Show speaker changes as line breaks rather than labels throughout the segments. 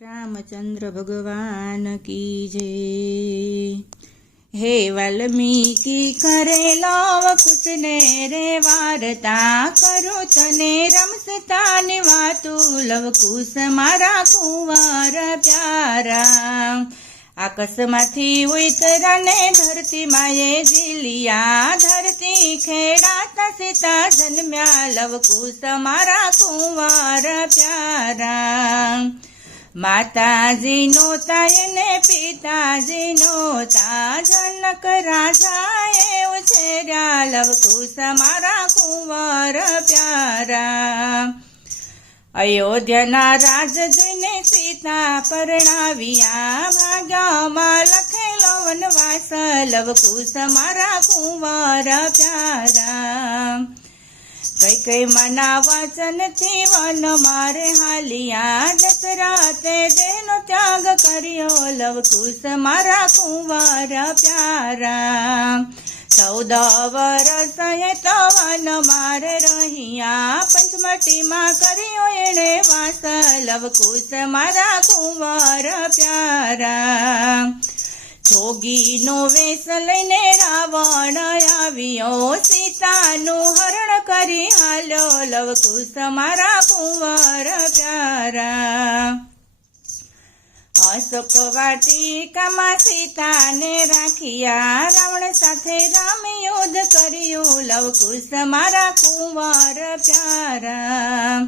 રામચંદ્ર ભગવાન કી જય હે વાલ્મીકી કરે લવ કુશને રે વારતા કરો, તને રમસતા ને વાતું લવ કુશ મારા કુંવર પ્યારા. આકાશમાંથી ઉતરાને ધરતી માએ જીલિયા ધરતી ખેડાતા સીતા જન્મ્યા લવ કુશ મારા કુંવર પ્યારા. માતાજીનો તાયને પિતાજીનો તા જનક રાજાએ ઉછેર્યા. લવકુશ મારા કુંવર પ્યારા. અયોધ્યાના રાજ જોઈને સીતા પરણાવ્યા. ભાગ્યમાં લખેલો વનવાસ. લવકુશ મારા કુંવર પ્યારા. કઈ કઈ મના વચનથી વન મારે હાલિયા દશરાતે દેનો ત્યાગ કર્યો. લવકુશ મારા કુંવારા પ્યારા. ચૌદ વરસ તો વન મારે રહિયા. પંચમટીમાં કર્યો એણે વાસ. લવકુશ મારા કુંવર પ્યારા. જોગીનો વેશ લઈને રાવણ આવ્યો. સીતાનું હરણ કરી હાલો લવકુશ મારા કુંવર પ્યારા. અશોક વાટિકામાં સીતાને રાખ્યા, રાવણ સાથે રામ યુદ્ધ કર્યું, લવકુશ મારા કુંવર પ્યારા.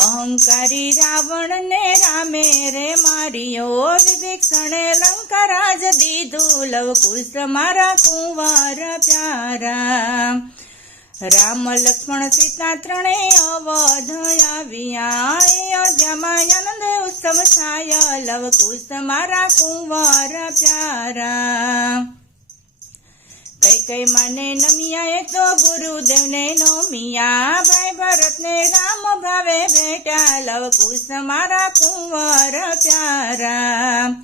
અહંકારી રાવણને રામે રે માર્યો વિભીક્ષણે લંકરાજ દીધું. લવકુશ મારા કુંવાર પ્યારા. રામ લક્ષ્મણ સીતા ત્રણેય અવધ આવ્યા. અયોધ્યામાં આનંદ ઉત્સવ થાય. લવકુશ મારા કુંવાર પ્યારા. કઈ કઈ મને નમિયા એ તો ગુરુદેવને નમિયા ભેટ્યા લવકુશ મારા કુંવર પ્યારા.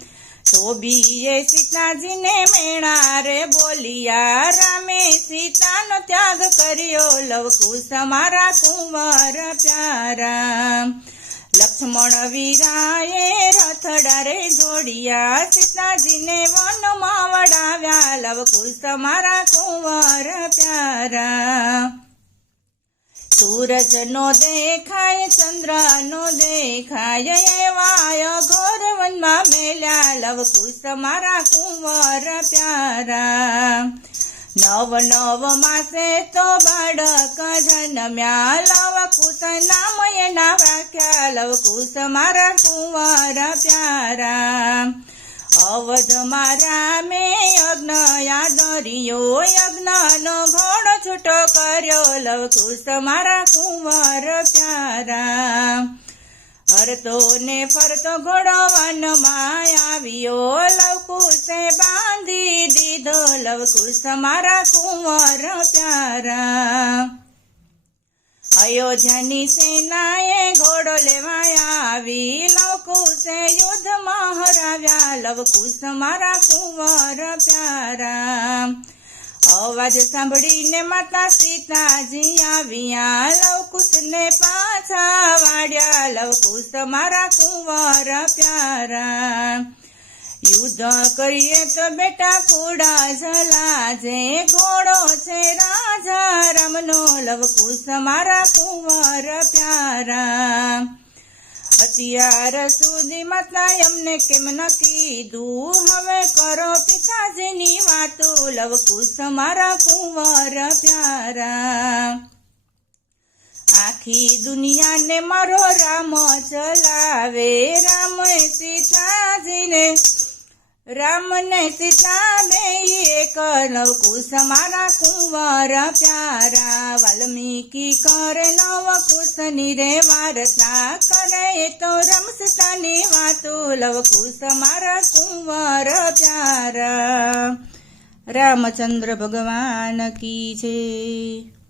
ધોબીએ સીતાજીને મેણા રે બોલિયા રામે સીતાનો ત્યાગ કર્યો લવકુશ મારા કુંવર પ્યારા. લક્ષ્મણ વીરાએ રથડા રે જોડિયા સીતાજીને વનમાં વડાવ્યા લવકુશ મારા કુંવર પ્યારા. સૂરજનો દેખાય, ચંદ્રનો દેખાય, એવાય ઘોર વનમાં મેલ્યા લવકુશ મારા કુંવર પ્યારા. નવ નવ માસે તો બાળક જન્મ્યા, લવકુશ નામ એના રાખ્યા લવકુશ મારા કુંવર પ્યારા. અવધ મારા મેં યજ્ઞ યાદરિયો, યજ્ઞનો ઘોડો છૂટો કર્યો લવકુશ મારા કુંવર પ્યારા. હરતો ને ફરતો ઘોડો વનમાં આવ્યો, લવકુશે બાંધી દીધો લવકુશ મારા કુંવર પ્યારા. અયોધ્યાની સેનાએ ઘોડો લેવાયા આવી, લવકુશે યુદ્ધમાં હરાવ્યા, લવકુશ મારા કુંવર પ્યારા. અવાજ સાંભળીને માતા સીતાજી આવ્યા. લવકુશને પાછા વાડ્યા લવકુશ મારા કુંવર પ્યારા. યુદ્ધ કરીએ તો બેટા કુડા જલાજે ઘોડો છે રાજા રામનો. લવકુશ મારા કુંવર પ્યારા. અત્યાર સુધી માતા એમને કેમ ન કીધું? હવે કરો પિતાજીની વાતો લવકુશ મારા કુંવર પ્યારા. આખી દુનિયાને મારો રામ ચલાવે રામ સીતાજીને રામ ને સીતા બે એક લવકુશ મારા કુંવર પ્યારા. વાલ્મીકી કરે લવકુશની રે વારતા કરે તો રમસતાની વાતો. લવકુશ મારા કુંવર પ્યારા. રામચંદ્ર ભગવાન કી છે.